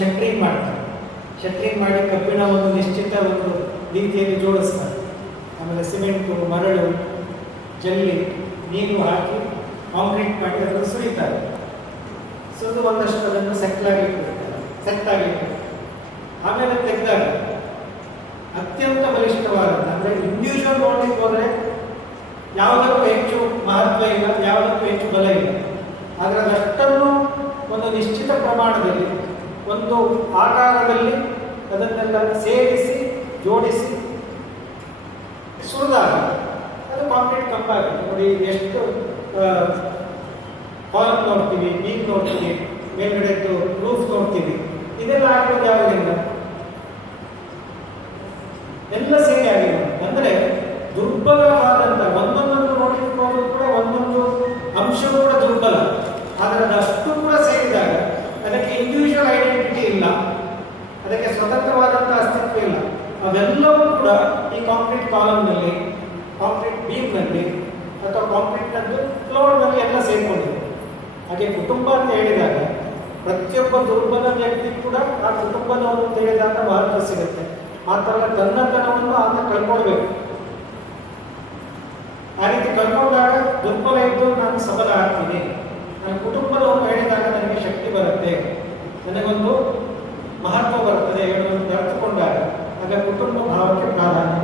Shuttering ಮಾಡ್ತಾರೆ. Shuttering ಮಾಡಿ ಕಬ್ಬಿಣ ಒಂದು ನಿಶ್ಚಿತ ಒಂದು ರೀತಿಯಲ್ಲಿ ಜೋಡಿಸ್ತಾರೆ. ಆಮೇಲೆ ಸಿಮೆಂಟು, ಮರಳು, ಜಲ್ಲಿ ನೀರು ಹಾಕಿ ಕಾಂಕ್ರೀಟ್ ಮಾಡಿ ಅದನ್ನು ಸುರಿತಾರೆ. ಸುರಿದು ಒಂದಷ್ಟು ಅದನ್ನು ಸೆಟ್ಲಾಗಿ ಸೆಟ್ಟಾಗಿ ಆಮೇಲೆ ತೆಗೆದಾಗ ಅತ್ಯಂತ ಬಲಿಷ್ಠವಾದಂಥ, ಅಂದರೆ ಇಂಡಿವಿಜುವಲ್ ನೋಡ್ಲಿಕ್ಕೆ ಹೋದರೆ ಯಾವುದಕ್ಕೂ ಹೆಚ್ಚು ಮಹತ್ವ ಇಲ್ಲ, ಯಾವುದಕ್ಕೂ ಹೆಚ್ಚು ಬಲ ಇಲ್ಲ. ಆದರೆ ಅದಷ್ಟನ್ನು ಒಂದು ನಿಶ್ಚಿತ ಪ್ರಮಾಣದಲ್ಲಿ ಒಂದು ಆಕಾರದಲ್ಲಿ ಅದನ್ನೆಲ್ಲ ಸೇರಿಸಿ, ಜೋಡಿಸಿ. ಸುರಿದಾಗ ಅದು ಕಾಂಕ್ರೀಟ್ ಕಪ್ ಆಗುತ್ತೆ ನೋಡಿ, ಎಷ್ಟು ಕಾಲಮ್ ನೋಡ್ತೀವಿ ನೀರು ನೋಡ್ತೀವಿ ಮೇಲ್ಗಡೆದ್ದು ರೂಫ್ ನೋಡ್ತೀವಿ. ಇದೆಲ್ಲ ಆಗೋದು ಯಾವುದರಿಂದ ಎಲ್ಲ ಸೇರಿ ಆಗಿದೆ. ಅಂದರೆ ದುರ್ಬಲವಾದಂಥ ಒಂದೊಂದನ್ನು ನೋಡಲಿಕ್ಕೆ ಹೋದ್ರು ಕೂಡ ಒಂದೊಂದು ಅಂಶ ಕೂಡ ದುರ್ಬಲ ಆದರೆ ಅದಷ್ಟು ಕೂಡ ಸೇರಿದಾಗ ಅದಕ್ಕೆ ಇಂಡಿವಿಜುವಲ್ ಐಡೆಂಟಿಟಿ ಇಲ್ಲ ಅದಕ್ಕೆ ಸ್ವತಂತ್ರವಾದಂಥ ಅಸ್ತಿತ್ವ ಇಲ್ಲ ಅವೆಲ್ಲವೂ ಕೂಡ ಈ ಕಾಂಕ್ರೀಟ್ ಕಾಲಮ್ನಲ್ಲಿ ಕಾಂಕ್ರೀಟ್ ಬೀಮ್ನಲ್ಲಿ ಅಥವಾ ಕಾಂಕ್ರೀಟ್ನಲ್ಲಿ ಫ್ಲೋರ್ನಲ್ಲಿ ಎಲ್ಲ ಸೇರಿಕೊಂಡಿದೆ. ಹಾಗೆ ಕುಟುಂಬ ಅಂತ ಹೇಳಿದಾಗ ಪ್ರತಿಯೊಬ್ಬ ದುರ್ಬಲ ವ್ಯಕ್ತಿ ಕೂಡ ಆ ಕುಟುಂಬದವರು ಅಂತ ಹೇಳಿದಾಗ ಮಹತ್ವ ಸಿಗುತ್ತೆ. ಥರ ತನ್ನತನವನ್ನು ಆತ ಕಳ್ಕೊಳ್ಬೇಕು. ಆ ರೀತಿ ಕಳ್ಕೊಂಡಾಗ ದುರ್ಬಲ ಇದ್ದು ನಾನು ಸಬಲ ಆಗ್ತೀನಿ ನನ್ನ ಕುಟುಂಬದವರು ಹೇಳಿದಾಗ ನನಗೆ ಶಕ್ತಿ ಬರುತ್ತೆ. ನನಗೊಂದು ಮಹತ್ವ ಬರ್ತದೆ ಹೇಳುವಂತ ब्रह्म भाव के कारण